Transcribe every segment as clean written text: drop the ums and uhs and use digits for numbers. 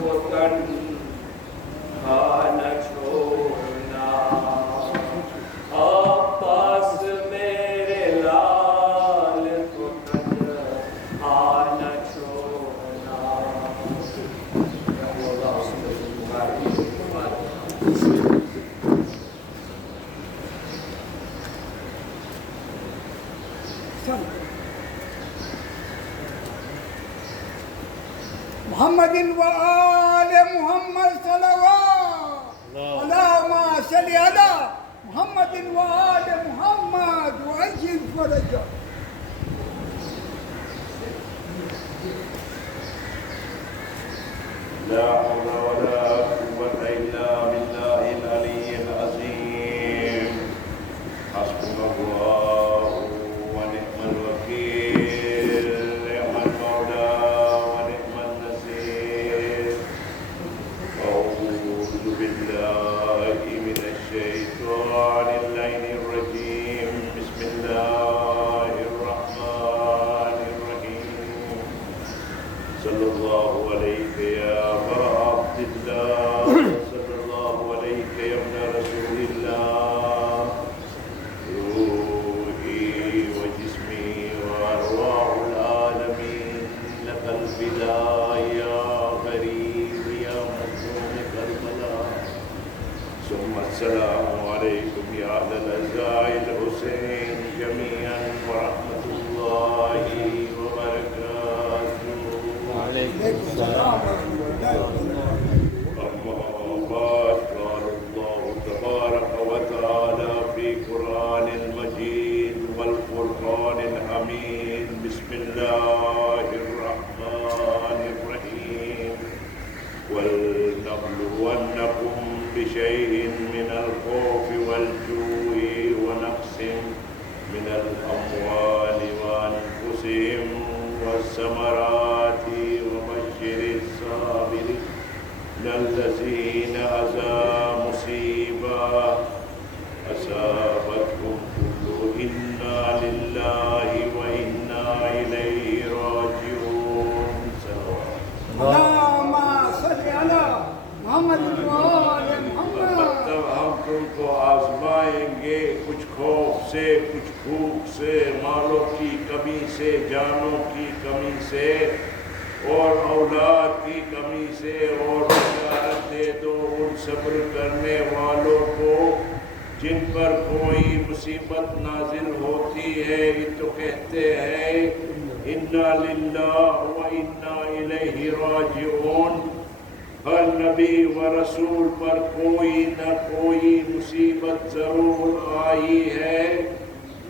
کو تنہا نہ چھوڑنا، عباس میرے لال کو تنہا نہ چھوڑنا۔ محمد وآل محمد صلوات اللهم صل على محمد وآل محمد وعجل فرجه۔ لا حول ولا قوة إلا بالله العلي العظيم، حسبنا الله ونعم الوكيل، نعم المولى ونعم النصير. أعوذ بالله من الشيطان اللعين الرجيم، بسم الله الرحمن الرحيم. صلى الله عليك يا عبد الله، صلى الله عليك يا ابن رسول الله، روحي وجسمي وأرواح العالمين لك الفداء يا غريب يا مظلوم كربلاء. ثم السلام عليكم يا أهل الأزاء الحسين جميعا ورحمة الله وبركاته. وعليكم السلام ورحمة الله وبركاته. أما بعد، قال الله تبارك وتعالى في قرآن المجيد والقرآن الحميد، بسم الله الرحمن الرحيم. ولنبلونكم بشيء من الخوف والجوع ونقص من الأموال وأنفسهم والثمرات وبشر الصابرين الذين إذا مصيبة أصابتهم قالوا إنا لله وإنا إليه راجعون. اللهم صل على محمد وآل محمد۔ مطلب ہم تم کو آزمائیں گے، کچھ خوف سے، کچھ بھوک سے، مالوں کی کمی سے، جانوں کی کمی سے اور اولاد کی کمی سے، اور بشارت دے دو ان صبر کرنے والوں کو جن پر کوئی مصیبت نازل ہوتی ہے، یہ تو کہتے ہیں انا للہ و انا الیہ راجعون۔ ہر نبی و رسول پر کوئی نہ کوئی مصیبت ضرور آئی ہے،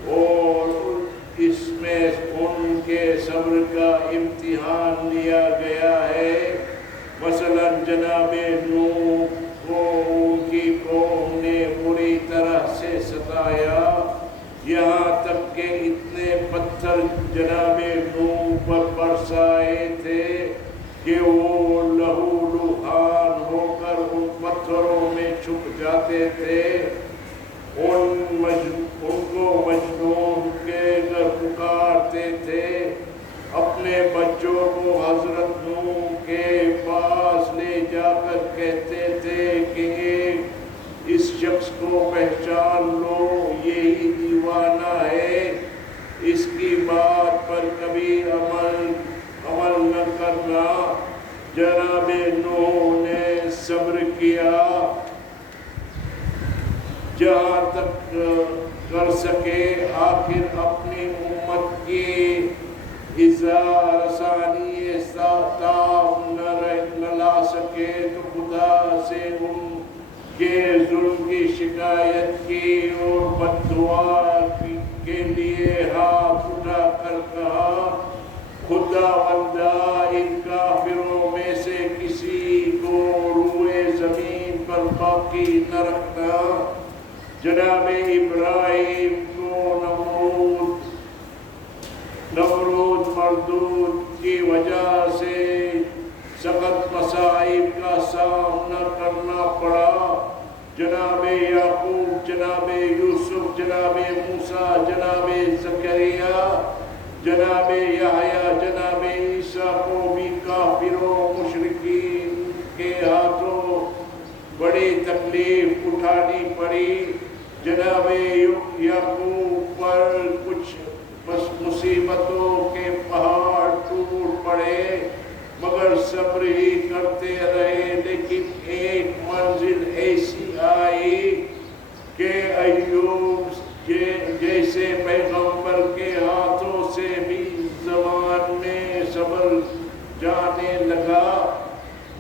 اور اس میں ان کے صبر کا امتحان لیا گیا ہے۔ مثلا جناب نوح کو ان کی قوم نے بری طرح سے ستایا، یہاں تک کہ اتنے پتھر جناب نوح پر برسائے تھے کہ وہ لہو لہان ہو کر ان پتھروں میں چھپ جاتے تھے۔ ان کو مجنون کے گھر پکارتے تھے، اپنے بچوں کو حضرت نوح کے پاس لے جا کر کہتے تھے کہ اس شخص کو پہچان لو، یہی دیوانہ ہے، اس کی بات پر کبھی عمل نہ کرنا۔ جناب نوح نے صبر کیا، جہاں تک کر سکے، آخر اپنی امت کی ایذا رسانی تاب نہ لا سکے تو خدا سے ان کے ظلم کی شکایت کی اور بد دعا کے لیے ہاتھ اٹھا کر کہا، خدا بندہ ان کافروں میں سے کسی کو روئے زمین پر باقی نہ رکھنا۔ جناب ابراہیم کو نمرود مردود کی وجہ سے سخت مصائب کا سامنا کرنا پڑا۔ جناب یعقوب، جناب یوسف، جناب موسیٰ، جناب زکریا، جناب یحییٰ، جناب عیسیٰ کو بھی کافروں مشرکین تکلیف اٹھانی پڑی، جناب یعقوب پر کچھ مصیبتوں کے پہاڑ ٹوٹ پڑے مگر صبر ہی کرتے رہے، لیکن ایک منزل ایسی آئی کہ ایوب جیسے پیغمبر کے ہاتھوں سے بھی زبان میں صبر جانے لگا۔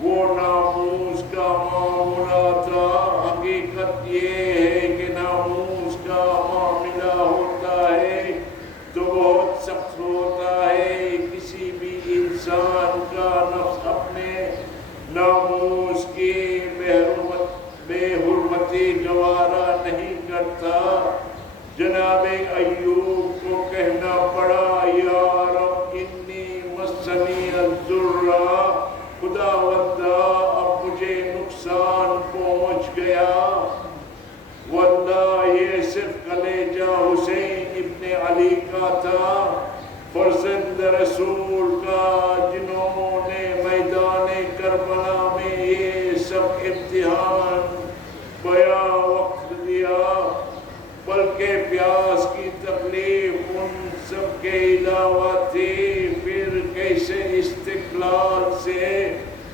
وہ ناموس کا معاملہ تھا، حقیقت یہ ہے کہ ناموس کا معاملہ ہوتا ہے تو بہت سخت ہوتا ہے۔ کسی بھی انسان کا نفس اپنے ناموس کی بے حرمتی گوارا نہیں کرتا۔ جناب ایوب کو کہنا پڑا، یا رب انی مسنی الضر، خداوندا اب مجھے نقصان پہنچ گیا۔ واللہ یہ صرف کلیجہ حسین ابن علی کا تھا، فرزند رسول کا، جنہوں نے میدان کربلا میں یہ سب امتحان بیا وقت دیا، بلکہ پیاس کی تکلیف ان سب کے علاوہ تھی۔ پھر کیسے استقلال سے،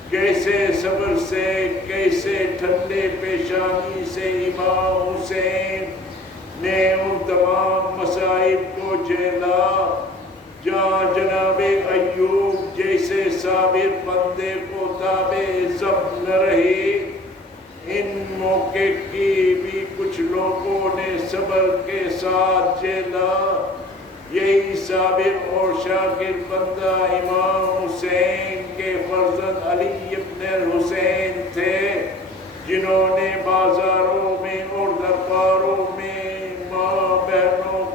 کیسے صبر سے، کیسے ٹھنڈے پیشانی سے امام حسین نے ان تمام مصائب کو جھیلا۔ جہاں جناب ایوب جیسے صابر بندے کو تابع ضبط نہ رہی، ان موقع کی بھی کچھ لوگوں نے صبر کے ساتھ جھیلا۔ یہی صابر اور شاکر بندہ امام حسین کے فرزند علی ابن الحسین تھے، جنہوں نے بازاروں میں اور درباروں میں ماں بہنوں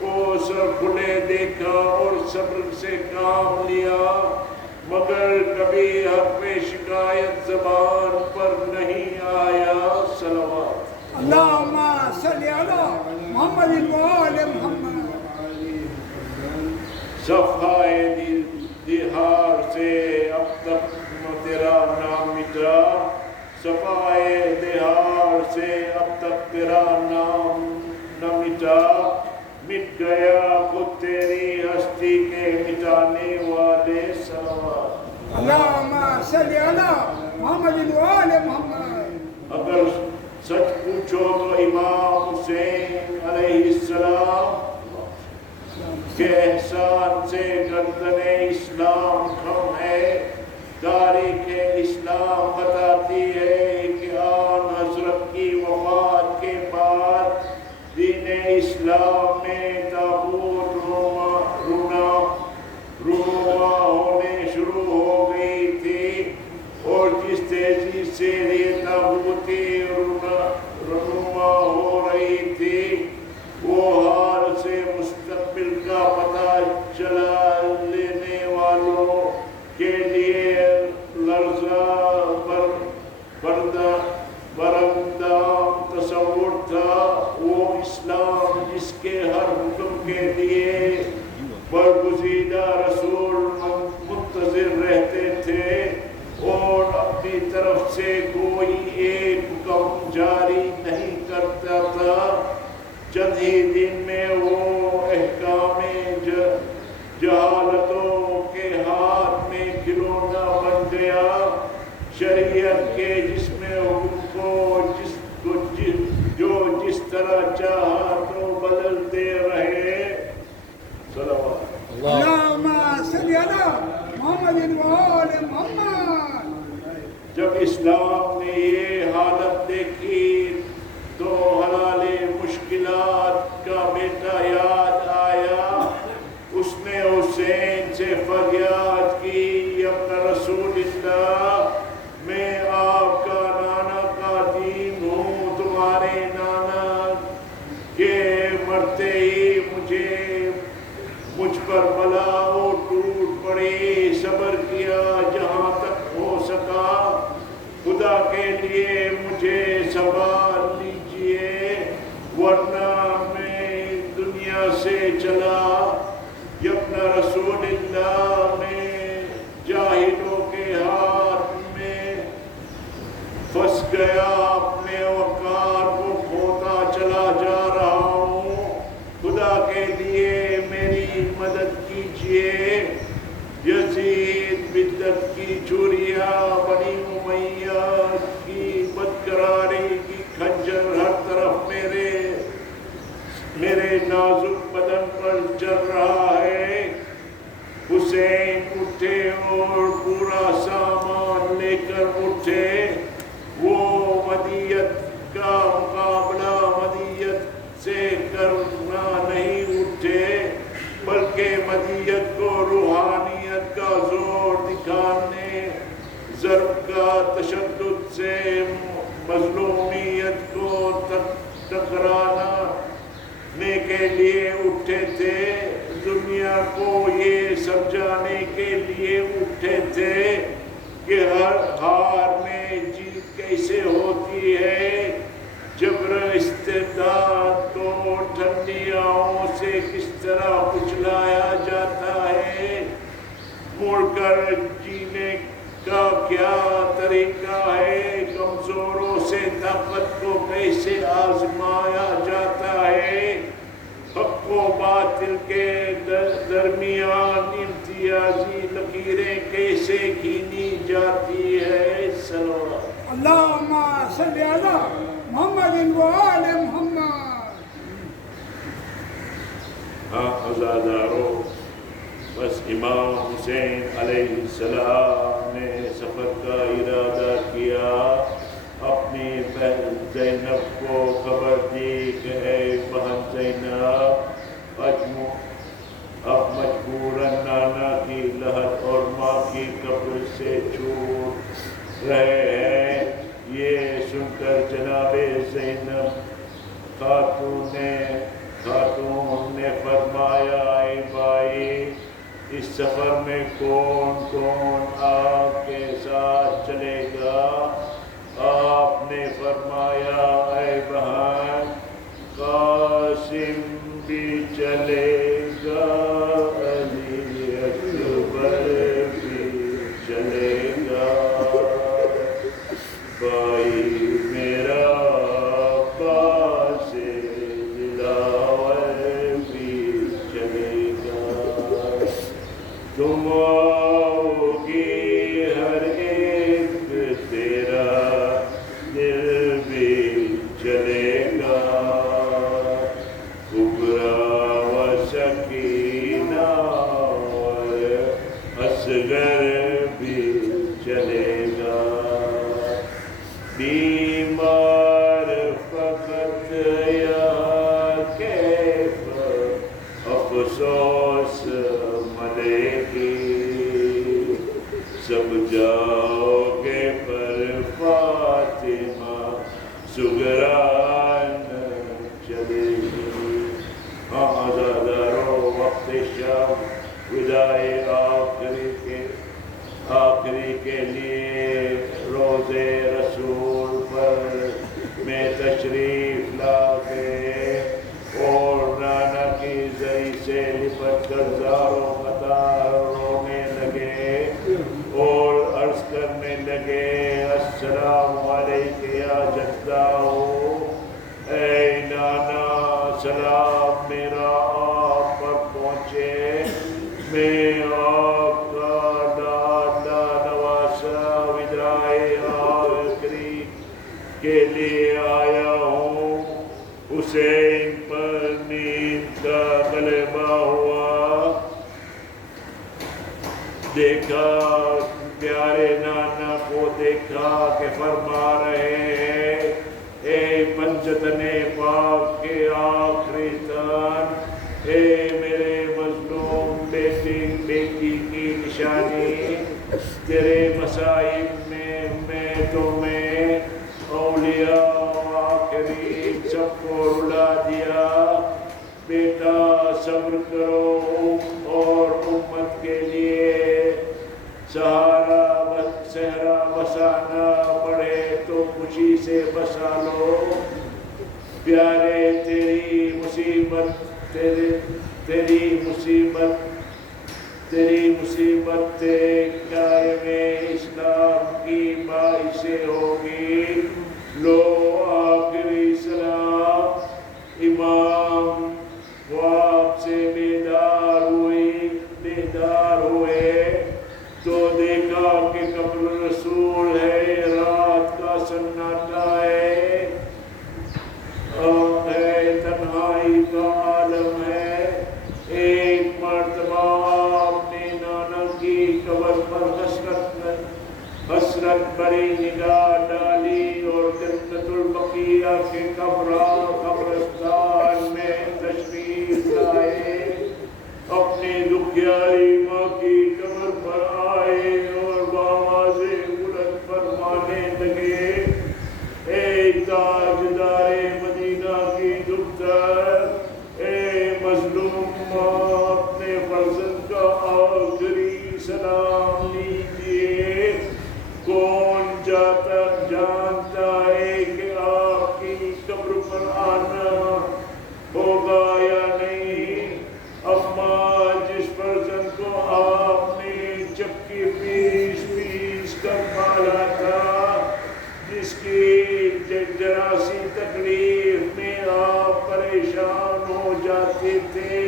کو سر کھلے دیکھا اور صبر سے کام لیا، مگر کبھی حرف شکایت زبان پر نہیں آیا۔ صلوات اللہم صلی علی محمد وآل محمد۔ صفحہ دہار سے اب تک تیرا نام مٹا، صفحہ دہار سے اب تک تیرا نام نہ مٹا، مٹ گیا خود تیری ہستی کے مٹانے والے۔ صلوات اللہم صلی علی محمد وآل محمد۔ اگر سچ پوچھو تو امام حسین علیہ السلام کے احسان سے گردن اسلام کھم ہے۔ تاریخ اسلام بتاتی ہے کہ آن حضرت کی وفات کے بعد دین اسلام میں تابوت رونما ہونے شروع ہو گئی تھی، اور جس تیزی سے یہ تابوتی رونما ہو رہی تھی، وہ حال سے مستقبل کا پتہ چلا لینے والوں کے لیے لرزہ برندام تصور تھا۔ وہ اسلام جس کے ہر حکم کے لیے برگزیدہ رسول منتظر رہتے تھے اور اپنی طرف سے کوئی ایک حکم جاری نہیں کرتا تھا، چند ہی دن میں وہ احکام جہالتوں کے ہاتھ میں کھلونا بن گیا۔ شریعت کے جس میں حکم کو جو جس طرح چاہا تو بدلتے رہے۔ صلوات اللہم صلی علی محمد وآل محمد۔ جب اسلام نے یہ حالت دیکھی تو حلال مشکلات کا بیٹا یاد آیا۔ اس نے حسین سے فریاد کی، اپنا رسول اللہ، میں آپ کا نانا قادم ہوں، تمہارے نانا کے مرتے ہی مجھ پر بلا ٹوٹ پڑی، صبر کیا جہاں تک ہو سکا، خدا کے لیے مجھے سنبھال لیجئے ورنہ میں دنیا سے چلا۔ اپنا رسول اللہ میں جاہلوں کے ہاتھ میں پھنس گیا، اپنے وقار کو کھوتا چلا جا رہا ہوں، خدا کے لیے میری مدد کیجیے۔ یزید بدت کی چوریاں، بنی امیہ کی بدکراری کی خنجر ہر طرف میرے نازک بدن پر چل رہا ہے۔ حسین اٹھے اور پورا سامان لے کر اٹھے۔ وہ مدیت کا مقابلہ مدیت سے کرنا نہیں اٹھے، بلکہ مدیت کو روحانیت کا زور دکھانے، ضرب کا تشدد سے مظلومیت کو ٹکرانے کے لیے اٹھے تھے، دنیا کو یہ سمجھانے کے لیے اٹھے تھے کہ ہر ہار میں جیت کیسے ہوتی ہے، جبر استبداد کو ٹھنڈی آہوں سے کس طرح کچلایا جاتا ہے، مڑ کر جینے کا کیا طریقہ ہے، کمزوروں سے طاقت کو کیسے آزمایا جاتا ہے، حق و باطل کے درمیان امتیازی لکیریں کیسے کھینی جاتی ہے۔ صلوات اللہم صلی علی محمد و آل محمد۔ ہاں عزادارو، بس امام حسین علیہ السلام نے سفر کا ارادہ کیا، اپنی بہن زینب کو خبر دی کہ اے بہن زینب، اب مجبوراً نانا کی لحد اور ماں کی قبر سے چھوٹ رہے ہیں۔ یہ سن کر جناب زینب خاتون نے فرمایا، اے بھائی، اس سفر میں کون کون آپ کے ساتھ چلے گا؟ آپ نے فرمایا، اے بہن، قاسم بھی چلے گا، علی اکبر بھی چلے گا، بھائی میرا عباس دلاور بھی چلے گا، تم آؤ گی ہر ایک تیرا دل بھی چلے گا، کبریٰ و سکینہ اور اصغر بھی چلے گا، بیمار فقط یا کیف افسوس ملے گی، سب جاؤ گے پر فاطمہ سگران چلے گی۔ ہاں عزادارو، وقت شب وداع آخری کے لیے روزے رسول پر میں تشریف لا گئے اور نانا کی زری سے لپٹ کر زاروں قطار رونے لگے اور عرض کرنے لگے، السلام علیکم یا جداؤ، اے نانا، سلام میرا آپ پر پہنچے، میں آپ کا لاڈلا نواسا وداع آخری کے لیے آیا ہوں۔ حسین پر نیند کا غلبہ ہوا، دیکھا پیارے نانا کو دیکھا کہ فرما رہے ہیں، اے پنجتن پاک کے آخری تن، اے میرے مظلوم بیٹی کی نشانی، تیرے مصائب میں تمہیں اولیاء و آخری سب کو رلا دیا، بیٹا صبر کرو اور امت کے لیے صحرا بسانا پڑے تو خوشی سے بسا لو، پیارے تیری مصیبت قائم اسلام کی باعث ہوگی، قبر رسول ہے، رات کا سناٹا ہے، تنہائی کا عالم ہے۔ ایک مرتبہ اپنے نانا کی قبر پر حسرت بھری نگاہ ڈالی اور جنت البقیع کے قبرستان میں تشریف لائے، اپنی دکھیاری ماں کی قبر پر آئے اور بآواز بلند فرمانے لگے، اے تاجدار مدینہ کی دختر، اے مظلوم ماں، اپنے فرزند کا آخری سلام لیجیے۔ کون جانتا ہے کہ آپ کی قبر پر آنا ہوگا یا نہیں؟ اماں، جس فرزند کو آپ نے چکی پیس کر پالا تھا، جس کی ذرا سی تکلیف میں آپ پریشان ہو جاتے تھے،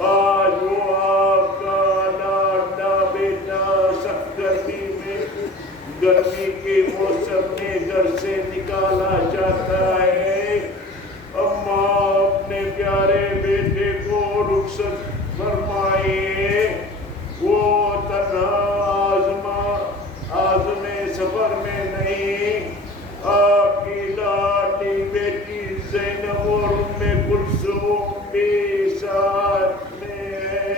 آج وہ آپ کا لاڈلا بیٹا سخت گرمی کے موسم میں گھر سے نکالا جاتا ہے۔ اماں، اپنے پیارے بیٹے کو رخصت فرمائیے، وہ تنہا عازم سفر میں نہیں، آپ کی لاڈلی بیٹی زینب اور ام کلثوم بھی ساتھ میں ہے۔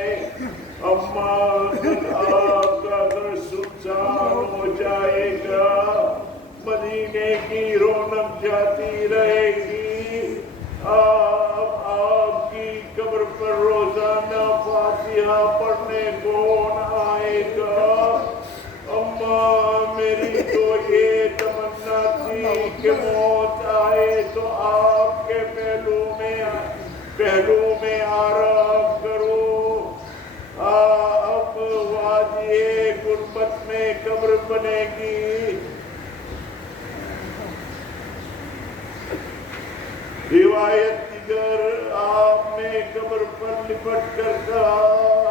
اماں، جب آپ کا گھر سنسان ہو جائے گا، مدینے کی رونق جاتی رہے گی، آپ کی قبر پر روزانہ فاتحہ پڑھنے کون آئے گا؟ اماں، میری تو یہ تمنا تھی کہ موت آئے تو آپ کے پہلو میں آرام کرو، اب وادی غربت میں قبر بنے گی۔ روایت دیگر، آپ نے قبر پر لپٹ کر کہا،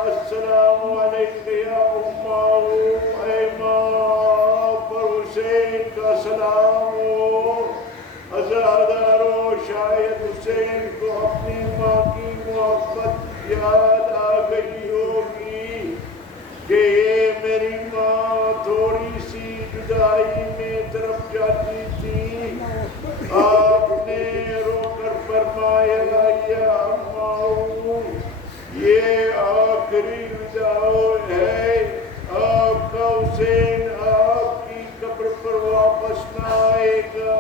السلام علیکم یا اماں، اے ماں، پر حسین کا سلام ہو۔ عزادارو، شاید حسین کو اپنی ماں کی محبت یاد آ گئی ہوگی کہ یہ میری ماں تھوڑی سی جدائی میں طرف جاتی تھی۔ آپ نے رو کر فرمایا، یا اماں، یہ آخری وداع ہے، آپ کا حسین آپ کی قبر پر واپس نہ آئے گا،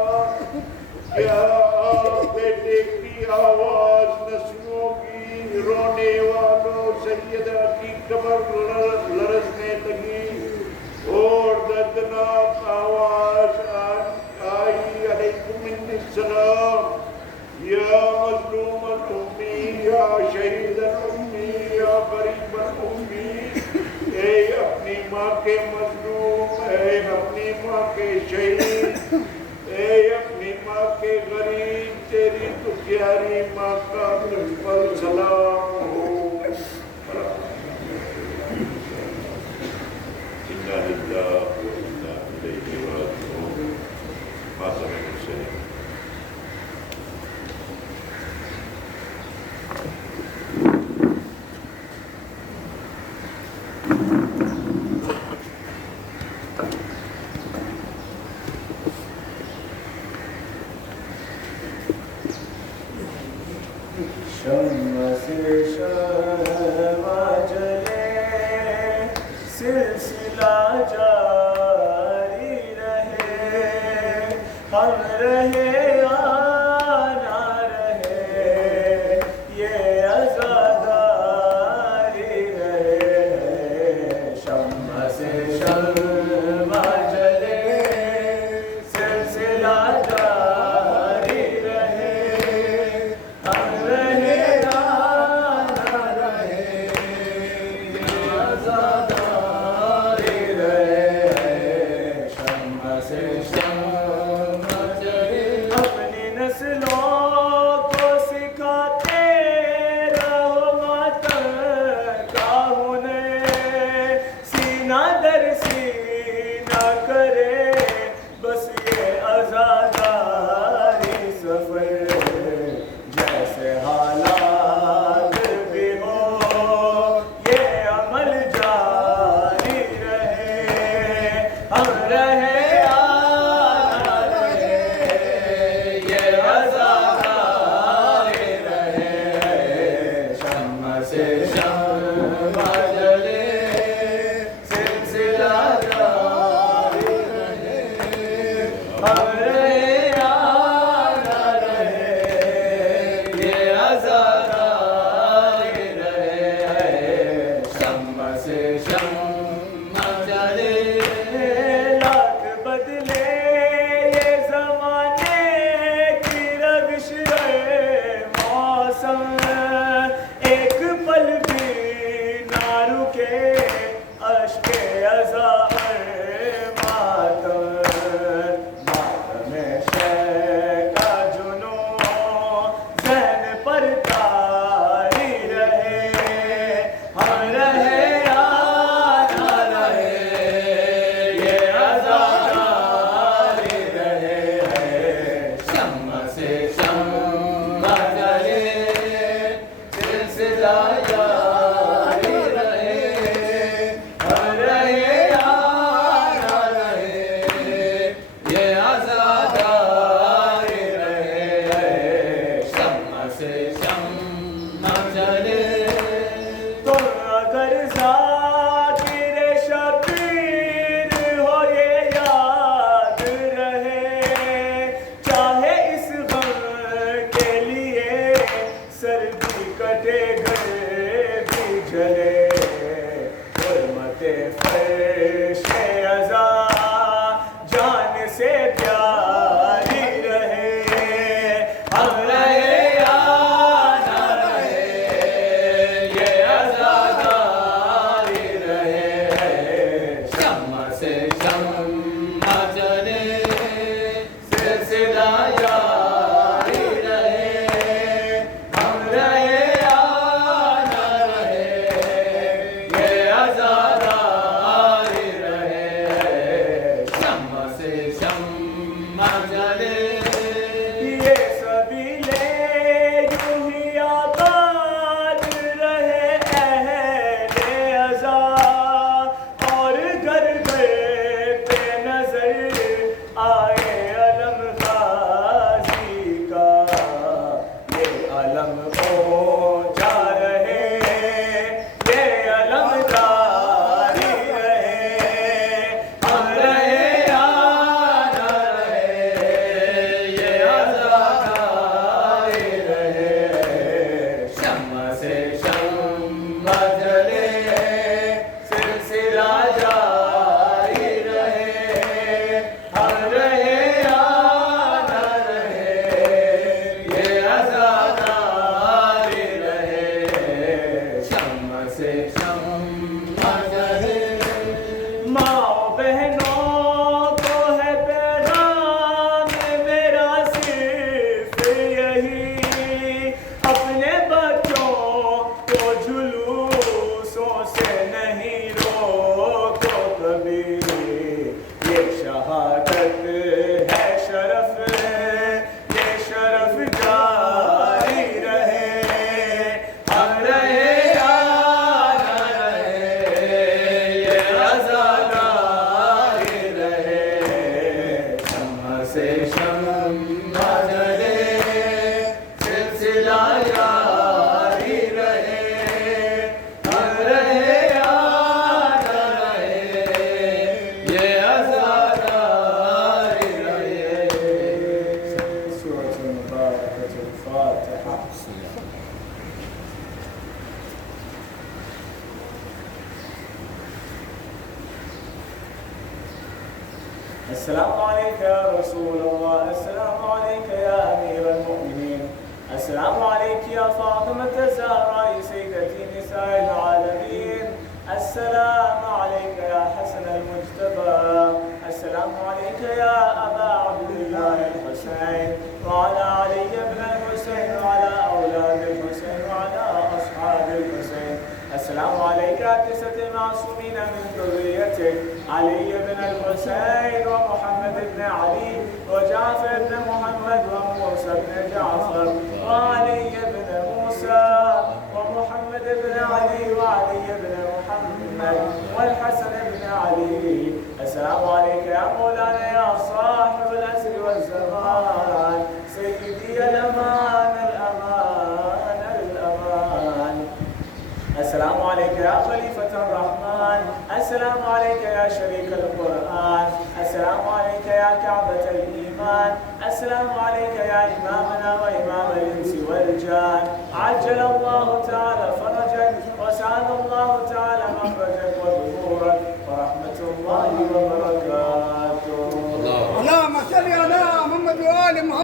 کیا آپ بیٹے کی آواز نہ سنو گی؟ رونے والوں سیدہ کی قبر لرزنے لگی اور دردناک آواز آئی، علیکم السلام یا مظلوم الامی، یا شہید الامی، یا غریب الامی، اے اپنی ماں کے مظلوم، اے اپنی ماں کے شہید، اے اپنی ماں کے غریب، تیری دکھیاری ماں کا تجھ پر سلام ہو۔ اِنَّا لِلَّهِ وَإِنَّا إِلَيْهِ رَاجِعُونَ۔ خاتم حسین۔ شمع سے شمع جلے، سلسلہ جاری رہے، ہم رہے آنا رہے، یہ عزاداری رہے۔ شمع سے شمع جلے، سلسلہ جاری رہے، ہم رہے آنا رہے، یہ عزاداری رہے۔ شمع سے شمع جلے، اپنی نسلوں کو سکھاتے رہو ماتم کا ہنر، سینہ در سینہ رہے یا نہ رہے یہ عزادار رہے شمع سے شمع جلے سلسلہ جاری رہے ہم رہے یا نہ رہے یہ عزادار رہے شمع سے شمع جلے لاکھ بدلے یہ زمانے کی روش موسم ایک پل بھی نہ رکے اشک عزا ماتم شے کا جنون ذہن پر طاری رہے ہم رہے یا نہ رہے یہ عزادار رہے شمع سے شمع جلے سلسلہ جاری رہے ہم رہے یا نہ رہے یہ عزادار رہے شمع سے شمع جلے تم اگر ذاکر شبیر ہو یہ یاد رہے چاہے اس غم کے لیے سر بھی کٹے گھر بھی جلے حرمت فرش عزا جان سے پیاری رہے ہم رہے یا نہ رہے یہ عزادار رہے شمع سے شمع جلے سلسلہ جاری رہے ہم رہے یا نہ رہے یہ عزادار رہے شمع سے شمع جلے یہ سبیلے یوں ہی آباد رہے اہل عزا اور گھر گھر پہ نظر آئے علم غازی کا یہ علم اونچا رہے یہ علم جاری رہے ہم رہے یا نہ رہے یہ عزادار رہے شمع سے شمع جلے سلسلہ جاری رہے ہم رہے یا نہ رہے یہ عزادار رہے شمع سے شمع جلے ماں بہنوں کو ہے پیغام میرا صرف یہی اپنے بچوں کو جلوسوں سے نہیں روکو کبھی یہ شہادت ہے شرف یہ شرف جاری رہے ہم رہے یا نہ رہے یہ عزادار رہے شمع سے شمع جلے سلسلہ جاری رہے ہم رہے یا نہ رہے یہ عزادار رہے سورۃ المبارکۃ الفاتحہ السلام عليك يا رسول الله السلام عليك يا أمير المؤمنين السلام عليك يا فاطمة الزهراء سيدتي نساء العالمين السلام عليك يا حسن المجتبى السلام عليك يا أبا عبد الله الحسين وعلى علي بن الحسين وعلى أولاد الحسين وعلى أصحاب الحسين السلام عليك تسعة معصومين من ذريتك علي بن الحسين ومحمد بن علي وجعفر بن محمد وموسى بن جعفر وعلي بن موسى ومحمد بن علي وعلي بن محمد والحسن بن علي السلام عليك يا مولانا يا صاحب العصر والزمان سيدي الأمان الأمان الأمان. السلام عليك يا خليفة الرحمن، السلام عليك يا شريك القرآن، السلام عليك يا كعبة الإيمان، السلام عليك يا إمامنا وإمام الإنس والجان. عجل الله تعالى فرجك وسعد الله تعالى مخرجك وظهورك ورحمة الله وبركاته. اللهم صل على محمد وآل محمد.